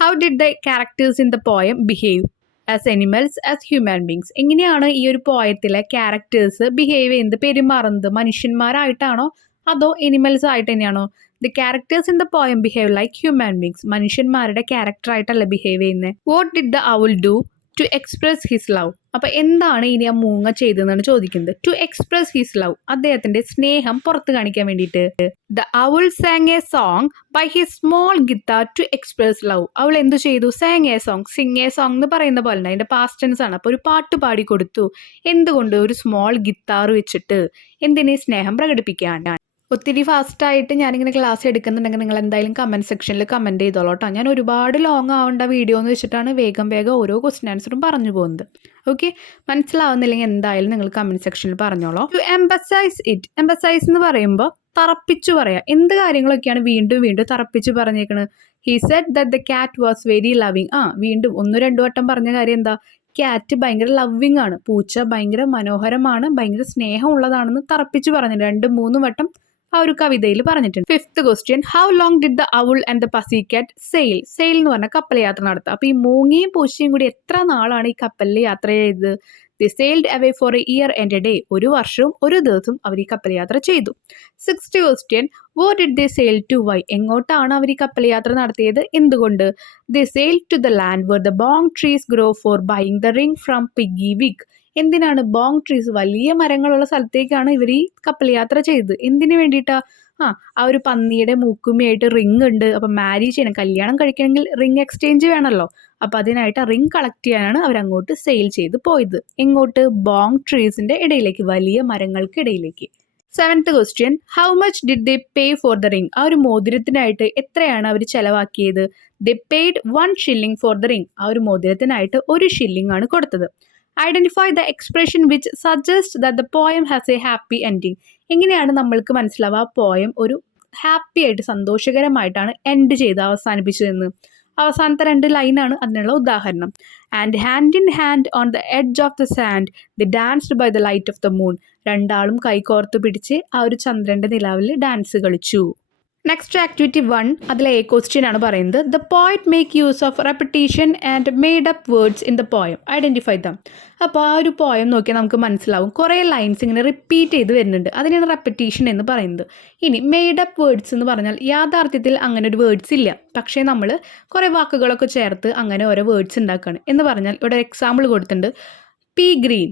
How did the characters in the poem behave? As animals as human beings. എങ്ങനെയാണ് ഈ ഒരു പോയത്തിലെ ക്യാരക്ടേഴ്സ് ബിഹേവ് ചെയ്യുന്നത്, പെരുമാറുന്നത്? മനുഷ്യന്മാരായിട്ടാണോ അതോ എനിമൽസ് ആയിട്ട് തന്നെയാണോ? The characters in the poem behave like human beings. മനുഷ്യന്മാരുടെ ക്യാരക്ടർ ആയിട്ടല്ല ബിഹേവ് ചെയ്യുന്നത്. What did the owl do to express his love? അപ്പൊ എന്താണ് ഇനി ആ മൂങ്ങ ചെയ്തതെന്നാണ് ചോദിക്കുന്നത്. ടു എക്സ്പ്രസ് ഹിസ് ലവ്, അദ്ദേഹത്തിന്റെ സ്നേഹം പുറത്ത് കാണിക്കാൻ വേണ്ടിയിട്ട്. The owl sang a song by his small guitar to express love. അവൾ എന്തു ചെയ്തു? Sang a song, sing a song എന്ന് പറയുന്ന പോലെ തന്നെ അതിന്റെ പാസ്റ്റ് ടെൻസ് ആണ്. അപ്പൊ ഒരു പാട്ട് പാടി കൊടുത്തു. എന്തുകൊണ്ട്? ഒരു സ്മോൾ ഗിത്താർ വെച്ചിട്ട്. എന്തിന്? സ്നേഹം പ്രകടിപ്പിക്കാൻ. ഒത്തിരി ഫാസ്റ്റായിട്ട് ഞാനിങ്ങനെ ക്ലാസ് എടുക്കുന്നുണ്ടെങ്കിൽ നിങ്ങൾ എന്തായാലും കമൻറ്റ് സെക്ഷനിൽ കമൻറ്റ് ചെയ്തോളൂ കേട്ടോ. ഞാൻ ഒരുപാട് ലോങ് ആവേണ്ട വീഡിയോ എന്ന് വെച്ചിട്ടാണ് വേഗം ഓരോ ക്വസ്റ്റ്യൻ ആൻസറും പറഞ്ഞു പോകുന്നത്. ഓക്കെ, മനസ്സിലാവുന്നില്ലെങ്കിൽ എന്തായാലും നിങ്ങൾ കമൻറ്റ് സെക്ഷനിൽ പറഞ്ഞോളൂ. To emphasises it. എംബസൈസ് എന്ന് പറയുമ്പോൾ തറപ്പിച്ചു പറയാം. എന്ത് കാര്യങ്ങളൊക്കെയാണ് വീണ്ടും വീണ്ടും തറപ്പിച്ച് പറഞ്ഞേക്കുന്നത്? He said that the cat was very loving. വീണ്ടും 1-2 വട്ടം പറഞ്ഞ കാര്യം എന്താ? ക്യാറ്റ് ഭയങ്കര ലവിങ് ആണ്, പൂച്ച ഭയങ്കര മനോഹരമാണ്, ഭയങ്കര സ്നേഹമുള്ളതാണെന്ന് തറപ്പിച്ച് പറഞ്ഞു 2-3 വട്ടം ആ ഒരു കവിതയിൽ പറഞ്ഞിട്ടുണ്ട്. 5th question, how long did the owl and the pussy കാറ്റ് സെയിൽ? സെയിൽ എന്ന് പറഞ്ഞാൽ കപ്പൽ യാത്ര നടത്തുക. അപ്പോൾ ഈ മൂങ്ങയും പൂച്ചയും കൂടി എത്ര നാളാണ് ഈ കപ്പലിൽ യാത്ര ചെയ്തത്? They sailed away for a year and a day. ഒരു വർഷവും ഒരു ദിവസവും അവർ ഈ കപ്പൽ യാത്ര ചെയ്തു. 6th question, where did the sail to? Why? എങ്ങോട്ടാണ് അവർ ഈ കപ്പൽ യാത്ര നടത്തിയത്? എന്തുകൊണ്ട്? The sail to the land where the bong trees grow for buying the ring from piggy wig. എന്തിനാണ്? ബോങ് ട്രീസ്, വലിയ മരങ്ങളുള്ള സ്ഥലത്തേക്കാണ് ഇവർ ഈ കപ്പൽ യാത്ര ചെയ്തത്. എന്തിനു വേണ്ടിയിട്ടാ? ആ ഒരു പന്നിയുടെ മൂക്കുമ്മയായിട്ട് റിങ് ഉണ്ട്. അപ്പം മാരി ചെയ്യണം, കല്യാണം കഴിക്കണമെങ്കിൽ റിങ് എക്സ്ചേഞ്ച് വേണമല്ലോ. അപ്പം അതിനായിട്ട് ആ റിങ് കളക്ട് ചെയ്യാനാണ് അവരങ്ങോട്ട് സെയിൽ ചെയ്ത് പോയത്. എങ്ങോട്ട്? ബോങ് ട്രീസിന്റെ ഇടയിലേക്ക്, വലിയ മരങ്ങൾക്ക് ഇടയിലേക്ക്. 7th question, how much did they pay for the ring? ആ ഒരു മോതിരത്തിനായിട്ട് എത്രയാണ് അവർ ചെലവാക്കിയത്? They paid 1 shilling for the ring. ആ ഒരു മോതിരത്തിനായിട്ട് 1 shilling ആണ് കൊടുത്തത്. Identify the expression which suggest that the poem has a happy ending. എങ്ങനെയാണ് നമ്മൾക്ക് മനസ്സിലാവുക ആ പോയം ഒരു ഹാപ്പി ആയിട്ട് സന്തോഷകരമായിട്ടാണ് എൻഡ് ചെയ്ത് അവസാനിപ്പിച്ചതെന്ന്? അവസാനത്തെ 2 ലൈനാണ് അതിനുള്ള ഉദാഹരണം. And hand in hand on the edge of the sand they danced by the light of the moon. രണ്ടാളും കൈകോർത്ത് പിടിച്ച് ആ ഒരു ചന്ദ്രന്റെ നിലാവിൽ ഡാൻസ് കളിച്ചു. നെക്സ്റ്റ് ആക്ടിവിറ്റി 1, അതിലെ എ ക്വസ്റ്റ്യൻ ആണ് പറയുന്നത്. The poet make use of repetition and made up words in the poem, identify dum. അപ്പോൾ ആ ഒരു പോയം നോക്കിയാൽ നമുക്ക് മനസ്സിലാവും കുറേ ലൈൻസ് ഇങ്ങനെ റിപ്പീറ്റ് ചെയ്ത് വരുന്നുണ്ട്. അതിനാണ് റെപ്പിറ്റീഷൻ എന്ന് പറയുന്നത്. ഇനി മെയ്ഡ് അപ്പ് വേർഡ്സ് എന്ന് പറഞ്ഞാൽ യാഥാർത്ഥ്യത്തിൽ അങ്ങനെ ഒരു വേർഡ്സ് ഇല്ല, പക്ഷേ നമ്മൾ കുറേ വാക്കുകളൊക്കെ ചേർത്ത് അങ്ങനെ ഓരോ വേർഡ്സ് ഉണ്ടാക്കുകയാണ്. എന്ന് പറഞ്ഞാൽ ഇവിടെ എക്സാമ്പിൾ കൊടുത്തിട്ടുണ്ട്, പീ ഗ്രീൻ.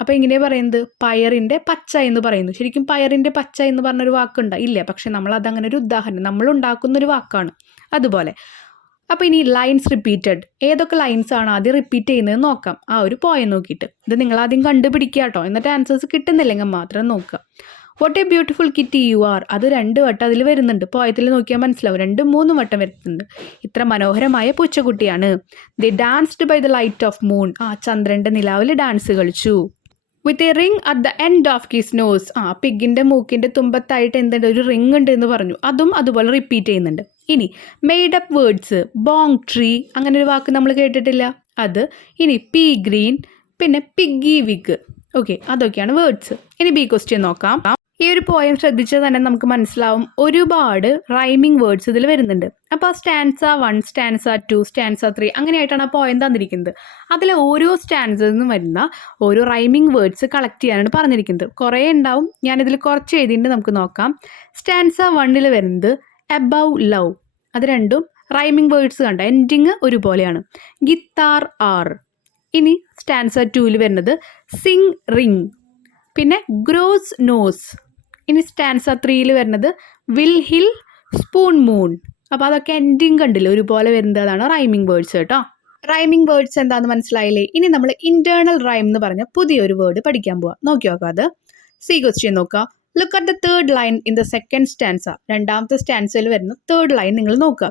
അപ്പോൾ ഇങ്ങനെ പറയുന്നത് പയറിൻ്റെ പച്ച എന്ന് പറയുന്നു. ശരിക്കും പയറിൻ്റെ പച്ച എന്ന് പറഞ്ഞൊരു വാക്കുണ്ട് ഇല്ല, പക്ഷെ നമ്മൾ അതങ്ങനെ ഒരു ഉദാഹരണം, നമ്മൾ ഉണ്ടാക്കുന്നൊരു വാക്കാണ് അതുപോലെ. അപ്പോൾ ഇനി ലൈൻസ് റിപ്പീറ്റഡ്, ഏതൊക്കെ ലൈൻസ് ആണ് ആദ്യം റിപ്പീറ്റ് ചെയ്യുന്നത് നോക്കാം ആ ഒരു പോയം നോക്കിയിട്ട്. ഇത് നിങ്ങൾ ആദ്യം കണ്ടുപിടിക്കുക കേട്ടോ, എന്നിട്ട് ആൻസേഴ്സ് കിട്ടുന്നില്ലെങ്കിൽ മാത്രം നോക്കുക. What a beautiful kitty you R, അത് 2 വട്ടം അതിൽ വരുന്നുണ്ട്. പോയത്തിൽ നോക്കിയാൽ മനസ്സിലാവും 2-3 വട്ടം വരുന്നുണ്ട്. ഇത്ര മനോഹരമായ പൂച്ചക്കുട്ടിയാണ്. The danced by the light of moon, ചന്ദ്രൻ്റെ നിലാവിൽ ഡാൻസ് കളിച്ചു. With a ring at the end of his nose, പിഗിൻ്റെ മൂക്കിൻ്റെ തുമ്പത്തായിട്ട് എന്തുണ്ട്? ഒരു റിംഗ് ഉണ്ട് എന്ന് പറഞ്ഞു. അതും അതുപോലെ റിപ്പീറ്റ് ചെയ്യുന്നുണ്ട്. ഇനി മെയ്ഡ് അപ്പ് വേർഡ്സ്, ബോങ് ട്രീ, അങ്ങനെ ഒരു വാക്ക് നമ്മൾ കേട്ടിട്ടില്ല അത്. ഇനി പീ ഗ്രീൻ, പിന്നെ പിഗ്ഗി വിഗ്. ഓക്കെ, അതൊക്കെയാണ് വേർഡ്സ്. ഇനി ബി ക്വസ്റ്റ്യൻ നോക്കാം. ഈ ഒരു പോയം ശ്രദ്ധിച്ചാൽ തന്നെ നമുക്ക് മനസ്സിലാവും ഒരുപാട് റൈമിംഗ് വേർഡ്സ് ഇതിൽ വരുന്നുണ്ട്. അപ്പോൾ സ്റ്റാൻസ 1, സ്റ്റാൻസ 2, സ്റ്റാൻസ 3 അങ്ങനെയായിട്ടാണ് ആ പോയം തന്നിരിക്കുന്നത്. അതിലെ ഓരോ സ്റ്റാൻസിൽ നിന്നും വരുന്ന ഓരോ റൈമിംഗ് വേർഡ്സ് കളക്ട് ചെയ്യാനാണ് പറഞ്ഞിരിക്കുന്നത്. കുറേ ഉണ്ടാവും, ഞാനിതിൽ കുറച്ച് എഴുതിയിട്ട് നമുക്ക് നോക്കാം. സ്റ്റാൻസ 1 വരുന്നത് എബവ് ലവ്, അത് രണ്ടും റൈമിംഗ് വേർഡ്സ് കണ്ട, എൻഡിങ് ഒരുപോലെയാണ്. Guitar are. ഇനി സ്റ്റാൻസ 2 വരുന്നത് സിങ് റിങ്, പിന്നെ ഗ്രോസ് നോസ്. ഇനി സ്റ്റാൻസ 3 വരുന്നത് വിൽ ഹിൽ സ്പൂൺ മൂൺ. അപ്പോൾ അതൊക്കെ എൻഡിങ് കണ്ടില്ല ഒരുപോലെ വരുന്നത്, അതാണ് റൈമിംഗ് വേർഡ്സ് കേട്ടോ. റൈമിംഗ് വേർഡ്സ് എന്താണെന്ന് മനസ്സിലായില്ലേ? ഇനി നമ്മൾ ഇന്റേണൽ റൈം എന്ന് പറഞ്ഞ പുതിയൊരു വേർഡ് പഠിക്കാൻ പോവാം. നോക്കി നോക്കാം അത്. സി ക്വസ്റ്റ്യൻ നോക്കാം. Look at the 3rd line in the second stanza. രണ്ടാമത്തെ സ്റ്റാൻസയിൽ വരുന്ന 3rd ലൈൻ നിങ്ങൾ നോക്കുക.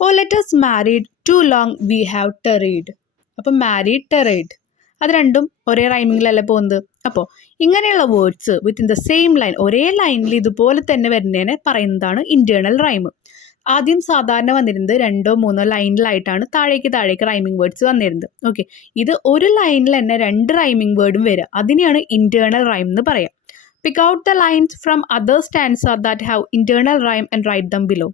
O let us married too long we have tarried. അപ്പം മാരീഡ് ടെറീഡ് അത് രണ്ടും ഒരേ റൈമിങ്ങിലല്ല പോകുന്നത്. അപ്പോൾ ഇങ്ങനെയുള്ള words within the same line, ഒരേ ലൈനിൽ ഇതുപോലെ തന്നെ വരുന്നതിനെ പറയുന്നതാണ് ഇന്റേണൽ റൈം. ആദ്യം സാധാരണ വന്നിരുന്നത് 2-3 ലൈനിലായിട്ടാണ് താഴേക്ക് റൈമിംഗ് വേർഡ്സ് വന്നിരുന്നത്. ഓക്കെ, ഇത് ഒരു ലൈനിൽ തന്നെ 2 റൈമിംഗ് വേർഡും വരിക, അതിനെയാണ് ഇന്റേണൽ റൈം എന്ന് പറയാം. പിക്ക് out the lines from other stanza that have internal rhyme and write them below.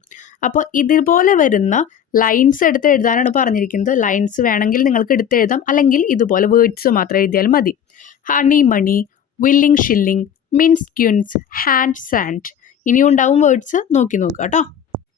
അപ്പോൾ ഇതുപോലെ വരുന്ന ലൈൻസ് എടുത്ത് എഴുതാനാണ് പറഞ്ഞിരിക്കുന്നത്. ലൈൻസ് വേണമെങ്കിൽ നിങ്ങൾക്ക് എടുത്ത് എഴുതാം, അല്ലെങ്കിൽ ഇതുപോലെ വേർഡ്സ് മാത്രം എഴുതിയാലും മതി. ഹണി മണി, വില്ലിംഗ് ഷില്ലിംഗ്, മിൻസ് ക്യൂൻസ്, ഹാൻഡ് സാൻഡ്. ഇനിയും ഉണ്ടാവും വേർഡ്സ്, നോക്കി നോക്കുക കേട്ടോ.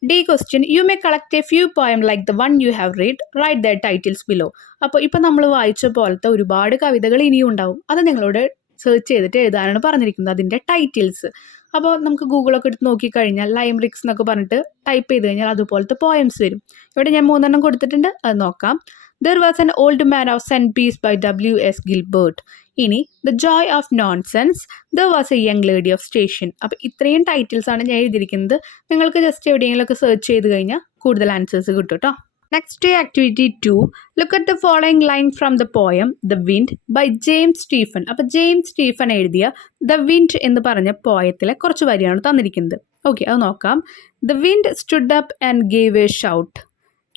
D question, you may collect A few poem like the one you have read, write the titles below. അപ്പോൾ ഇപ്പം നമ്മൾ വായിച്ച പോലത്തെ ഒരുപാട് കവിതകൾ ഇനിയും ഉണ്ടാവും. അത് നിങ്ങളോട് സെർച്ച് ചെയ്തിട്ട് എഴുതാനാണ് പറഞ്ഞിരിക്കുന്നത്, അതിൻ്റെ ടൈറ്റിൽസ്. അപ്പോൾ നമുക്ക് ഗൂഗിളൊക്കെ എടുത്ത് നോക്കിക്കഴിഞ്ഞാൽ ലൈംറിക്സ് എന്നൊക്കെ പറഞ്ഞിട്ട് ടൈപ്പ് ചെയ്ത് കഴിഞ്ഞാൽ അതുപോലത്തെ പോയംസ് വരും. ഇവിടെ ഞാൻ 3 കൊടുത്തിട്ടുണ്ട്, അത് നോക്കാം. There was an old man of St. Peace by W.S. Gilbert. ഇനി The Joy of Nonsense, There was a young lady of station. അപ്പോൾ ഇത്രയും ടൈറ്റിൽസ് ആണ് ഞാൻ എഴുതിയിരിക്കുന്നത്. നിങ്ങൾക്ക് ജസ്റ്റ് എവിടെയെങ്കിലുമൊക്കെ സെർച്ച് ചെയ്ത് കഴിഞ്ഞാൽ കൂടുതൽ ആൻസേഴ്സ് കിട്ടും കേട്ടോ. Next activity 2, look at the following line from the poem the wind by James Stephen. അപ്പോൾ ജെയിംസ് സ്റ്റീഫൻ എഴുതിയ ദ വിൻഡ് എന്ന് പറഞ്ഞ പോയത്തിലെ കുറച്ച് വരിയാണ് തന്നിരിക്കുന്നത്. ഓക്കെ, അത് നോക്കാം. The wind stood up and gave a shout.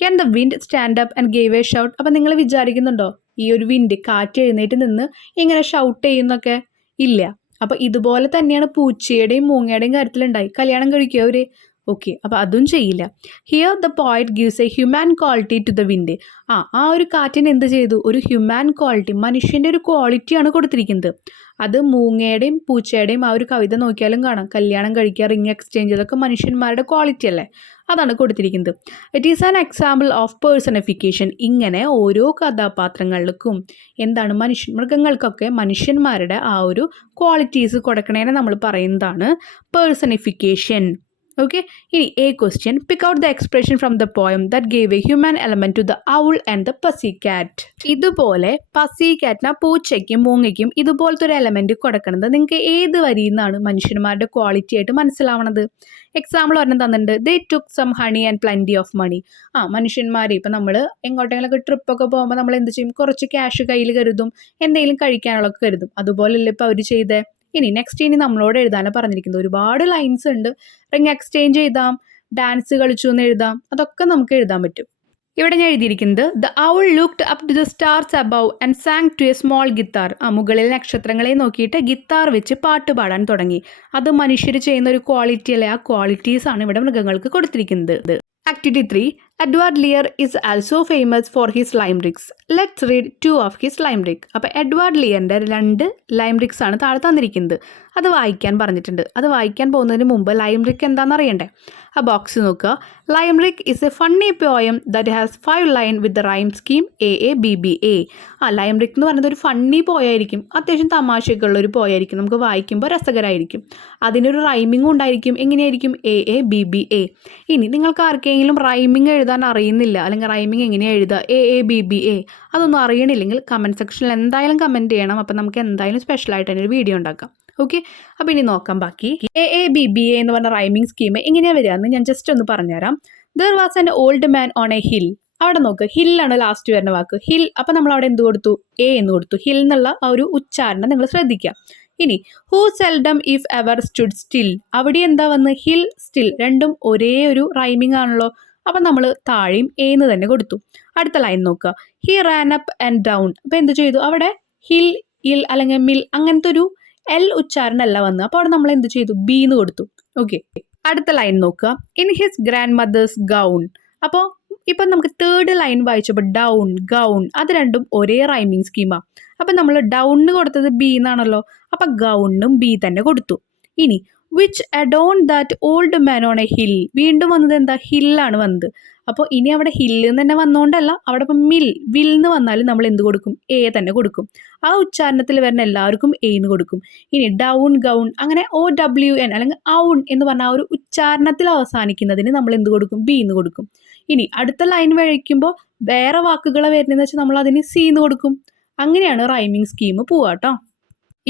Can the wind stand up and gave a shout? അപ്പം നിങ്ങൾ വിചാരിക്കുന്നുണ്ടോ ഈ ഒരു വിൻഡ്, കാറ്റ് എഴുന്നേറ്റ് നിന്ന് ഇങ്ങനെ ഷൗട്ട് ചെയ്യുന്നൊക്കെ? ഇല്ല. അപ്പോൾ ഇതുപോലെ തന്നെയാണ് പൂച്ചയുടെയും മൂങ്ങയുടെയും കാര്യത്തിലുണ്ടായി. കല്യാണം കഴിക്കുക അവർ. ഓക്കെ, അപ്പോൾ അതും ചെയ്യില്ല. Here the poet gives a human quality to the wind. ആ ഒരു കാറ്റിന് എന്ത് ചെയ്തു? ഒരു ഹ്യൂമാൻ ക്വാളിറ്റി, മനുഷ്യൻ്റെ ഒരു ക്വാളിറ്റിയാണ് കൊടുത്തിരിക്കുന്നത്. അത് മൂങ്ങയുടെയും പൂച്ചയുടെയും ആ ഒരു കവിത നോക്കിയാലും കാണാം. കല്യാണം കഴിക്കുക, റിംഗ് എക്സ്ചേഞ്ച്, ഇതൊക്കെ മനുഷ്യന്മാരുടെ ക്വാളിറ്റി അല്ലേ? അതാണ് കൊടുത്തിരിക്കുന്നത്. It is an example of personification. ഇങ്ങനെ ഓരോ കഥാപാത്രങ്ങൾക്കും എന്താണ്, മൃഗങ്ങൾക്കൊക്കെ മനുഷ്യന്മാരുടെ ആ ഒരു ക്വാളിറ്റീസ് കൊടുക്കണേനെ നമ്മൾ പറയുന്നതാണ് പേഴ്സണിഫിക്കേഷൻ. ഓക്കെ, ഇനി a question, pick out the expression from the poem that gave a human element to the owl and the pussy cat. ഇതുപോലെ പസി കാറ്റിന്, പൂച്ചയ്ക്കും മൂങ്ങയ്ക്കും ഇതുപോലത്തെ ഒരു എലമെന്റ് കൊടുക്കണത് നിങ്ങൾക്ക് ഏത് വരിയിൽ നിന്നാണ് മനുഷ്യന്മാരുടെ ക്വാളിറ്റി ആയിട്ട് മനസ്സിലാവണത്? എക്സാമ്പിൾ ഒരെണ്ണം തന്നിട്ടുണ്ട്. They took some honey and plenty of money. മനുഷ്യന്മാർ ഇപ്പം നമ്മൾ എങ്ങോട്ടെങ്കിലൊക്കെ ട്രിപ്പൊക്കെ പോകുമ്പോൾ നമ്മൾ എന്ത് ചെയ്യും? കുറച്ച് ക്യാഷ് കയ്യിൽ കരുതും, എന്തെങ്കിലും കഴിക്കാനുള്ളതൊക്കെ കരുതും. അതുപോലെയല്ലേ ഇപ്പോൾ അവർ ചെയ്തേ? ഇനി നമ്മളോട് എഴുതാനാണ് പറഞ്ഞിരിക്കുന്നത്. ഒരുപാട് ലൈൻസ് ഉണ്ട്. റിംഗ് എക്സ്ചേഞ്ച് എഴുതാം, ഡാൻസ് കളിച്ചു എന്ന് എഴുതാം, അതൊക്കെ നമുക്ക് എഴുതാൻ പറ്റും. ഇവിടെ ഞാൻ എഴുതിയിരിക്കുന്നത് the owl looked up to the stars above and sang to a small guitar. മുകളിൽ നക്ഷത്രങ്ങളെ നോക്കിയിട്ട് ഗിത്താർ വെച്ച് പാട്ട് പാടാൻ തുടങ്ങി. അത് മനുഷ്യർ ചെയ്യുന്ന ഒരു ക്വാളിറ്റി അല്ലേ? ആ ക്വാളിറ്റീസ് ആണ് ഇവിടെ മൃഗങ്ങൾക്ക് കൊടുത്തിരിക്കുന്നത്. Activity 3, Edward Lear is also famous for his limerickes. Let's read 2 of his limerick. അപ്പോൾ എഡ്വാർഡ് ലിയറിൻ്റെ 2 ലൈംറിക്സ് ആണ് താഴെ തന്നിരിക്കുന്നത്. അത് വായിക്കാൻ പറഞ്ഞിട്ടുണ്ട്. അത് വായിക്കാൻ പോകുന്നതിന് മുമ്പ് ലൈംറിക്ക് എന്താണെന്ന് അറിയണ്ടേ? ആ ബോക്സ് നോക്കുക. Limerick is a funny poem that has 5 line with the rhyme scheme AABBA. Limerick എന്ന് പറയുന്നത് ഒരു ഫണ്ണി പോയായിരിക്കും, അത്യാവശ്യം തമാശയൊക്കെ ഉള്ള ഒരു പോയായിരിക്കും. നമുക്ക് വായിക്കുമ്പോൾ രസകരമായിരിക്കും. അതിനൊരു റൈമിങ്ങും ഉണ്ടായിരിക്കും. എങ്ങനെയായിരിക്കും? AABBA. ഇനി നിങ്ങൾക്ക് ആർക്കെങ്കിലും റൈമിങ് എഴുതാൻ അറിയുന്നില്ല, അല്ലെങ്കിൽ റൈമിങ് എങ്ങനെയാണ് എഴുതുക, AABBA, അതൊന്നും അറിയണില്ലെങ്കിൽ കമൻറ്റ് സെക്ഷനിൽ എന്തായാലും കമൻറ്റ് ചെയ്യണം. അപ്പം നമുക്ക് എന്തായാലും സ്പെഷ്യലായിട്ട് അതിനൊരു വീഡിയോ ഉണ്ടാക്കാം. ഓക്കെ, അപ്പോൾ ഇനി നോക്കാം ബാക്കി. AABBA എന്ന് പറഞ്ഞ റൈമിങ് സ്കീം എങ്ങനെയാണ് വരിക എന്ന് ഞാൻ ജസ്റ്റ് ഒന്ന് പറഞ്ഞുതരാം. There was an old man on A hill. അവിടെ നോക്ക്, ഹില്ലാണ് ലാസ്റ്റ് വരുന്ന വാക്ക്, ഹിൽ. അപ്പം നമ്മൾ അവിടെ എന്ത് കൊടുത്തു? A എന്ന് കൊടുത്തു. ഹിൽ എന്നുള്ള ആ ഒരു ഉച്ചാരണം നിങ്ങൾ ശ്രദ്ധിക്കുക. ഇനി who seldom if ever stood still. അവിടെ എന്താ വന്ന്? ഹിൽ, സ്റ്റിൽ, രണ്ടും ഒരേ ഒരു റൈമിംഗ് ആണല്ലോ. അപ്പം നമ്മൾ താഴെയും A എന്ന് തന്നെ കൊടുത്തു. അടുത്ത ലൈൻ നോക്കുക. He Rann up and down. അപ്പോൾ എന്ത് ചെയ്തു? അവിടെ ഹിൽ, ഇൽ അല്ലെങ്കിൽ മിൽ അങ്ങനത്തെ ഒരു L ഉച്ചാരണമല്ല വന്ന്. അപ്പോൾ അവിടെ നമ്മൾ എന്ത് ചെയ്തു? B എന്ന് കൊടുത്തു. ഓക്കെ, അടുത്ത ലൈൻ നോക്കുക. In his grandmother's gown. അപ്പോൾ ഇപ്പം നമുക്ക് 3rd ലൈൻ വായിച്ചപ്പോൾ ഡൗൺ, ഗൗൺ, അത് രണ്ടും ഒരേ റൈമിങ് സ്കീമാണ്. അപ്പം നമ്മൾ ഡൗണിന് കൊടുത്തത് B എന്നാണല്ലോ. അപ്പം ഗൗണിനും B തന്നെ കൊടുത്തു. ഇനി which adorn that old man on A hill. വീണ്ടും വന്നത് എന്താ? ഹില്ലാണ് വന്നത്. അപ്പോൾ ഇനി അവിടെ ഹില്ല് തന്നെ വന്നുകൊണ്ടല്ല, അവിടെ ഇപ്പം വിൽ എന്ന് വന്നാലും നമ്മൾ എന്ത് കൊടുക്കും? A തന്നെ കൊടുക്കും. ആ ഉച്ചാരണത്തിൽ വരുന്ന എല്ലാവർക്കും A എന്ന് കൊടുക്കും. ഇനി ഡൗൺ, ഗൗൺ, അങ്ങനെ OWN അല്ലെങ്കിൽ ഔൺ എന്ന് പറഞ്ഞാൽ ആ ഒരു ഉച്ചാരണത്തിൽ അവസാനിക്കുന്നതിന് നമ്മൾ എന്ത് കൊടുക്കും? B എന്ന് കൊടുക്കും. ഇനി അടുത്ത ലൈൻ വഴിക്കുമ്പോൾ വേറെ വാക്കുകളെ വരുന്നതെന്ന് വെച്ചാൽ നമ്മൾ അതിന് C എന്ന് കൊടുക്കും. അങ്ങനെയാണ് റൈമിങ് സ്കീം പോവുക കേട്ടോ.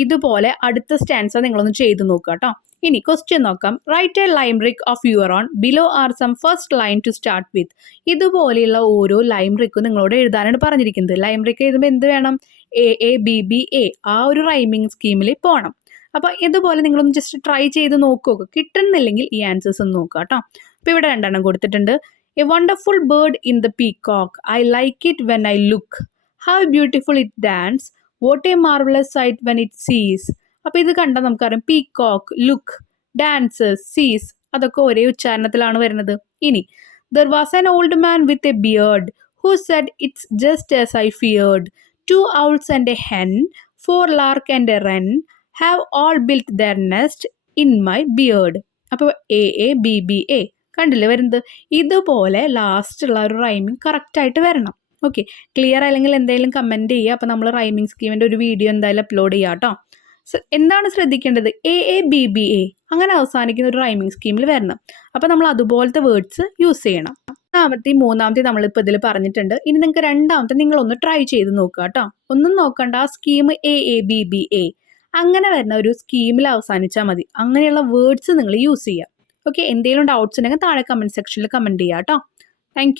ഇതുപോലെ അടുത്ത സ്റ്റാൻസ നിങ്ങളൊന്ന് ചെയ്ത് നോക്കുക കേട്ടോ. ഇനി ക്വസ്റ്റ്യൻ നോക്കാം. Write a limerick of your own, below are some first line to start with. ഇതുപോലെയുള്ള ഓരോ ലൈംറിക്കും നിങ്ങളോട് എഴുതാനാണ് പറഞ്ഞിരിക്കുന്നത്. ലൈംറിക്ക് എഴുതുമ്പോൾ എന്ത് വേണം? AABBA, ആ ഒരു റൈമിങ് സ്കീമിൽ പോകണം. അപ്പോൾ ഇതുപോലെ നിങ്ങളൊന്ന് ജസ്റ്റ് ട്രൈ ചെയ്ത് നോക്കുക. കിട്ടുന്നില്ലെങ്കിൽ ഈ ആൻസേഴ്സ് ഒന്ന് നോക്കുക കേട്ടോ. അപ്പോൾ ഇവിടെ 2 കൊടുത്തിട്ടുണ്ട്. A wonderful bird in the peacock, I like it when I look, how beautiful it dance, what a marvellous sight when it sees. അപ്പോൾ ഇത് കണ്ടാൽ നമുക്കറിയാം പീകോക്ക്, ലുക്ക്, ഡാൻസേഴ്സ്, സീസ് അതൊക്കെ ഒരേ ഉച്ചാരണത്തിലാണ് വരുന്നത്. ഇനി there was an old man with a beard who said it's just as I feared 2 owls and a hen, 4 lark and a wren have all built their nest in my beard. അപ്പോൾ AABBA കണ്ടില്ലേ വരുന്നത്. ഇതുപോലെ ലാസ്റ്റുള്ള ഒരു rhyming കറക്റ്റായിട്ട് വരണം. Okay, clear അല്ലെങ്കിൽ എന്തെങ്കിലും comment ചെയ്യുക. അപ്പോൾ നമ്മൾ റൈമിങ് സ്കീമിൻ്റെ ഒരു വീഡിയോ എന്തായാലും അപ്ലോഡ് ചെയ്യാം കേട്ടോ. എന്താണ് ശ്രദ്ധിക്കേണ്ടത്? AABBA അങ്ങനെ അവസാനിക്കുന്ന ഒരു റൈമിങ് സ്കീമിൽ വരണം. അപ്പോൾ നമ്മൾ അതുപോലത്തെ വേർഡ്സ് യൂസ് ചെയ്യണം. മൂന്നാമത്തെ നമ്മളിപ്പോൾ ഇതിൽ പറഞ്ഞിട്ടുണ്ട്. ഇനി നിങ്ങൾക്ക് രണ്ടാമത്തെ നിങ്ങളൊന്ന് ട്രൈ ചെയ്ത് നോക്കുക കേട്ടോ. ഒന്നും നോക്കണ്ട, ആ സ്കീം AABBA അങ്ങനെ വരുന്ന ഒരു സ്കീമിൽ അവസാനിച്ചാൽ മതി. അങ്ങനെയുള്ള വേർഡ്സ് നിങ്ങൾ യൂസ് ചെയ്യുക. ഓക്കെ, എന്തെങ്കിലും ഡൗട്ട്സ് ഉണ്ടെങ്കിൽ താഴെ കമൻറ്റ് സെക്ഷനിൽ കമൻറ്റ് ചെയ്യുക കേട്ടോ. താങ്ക്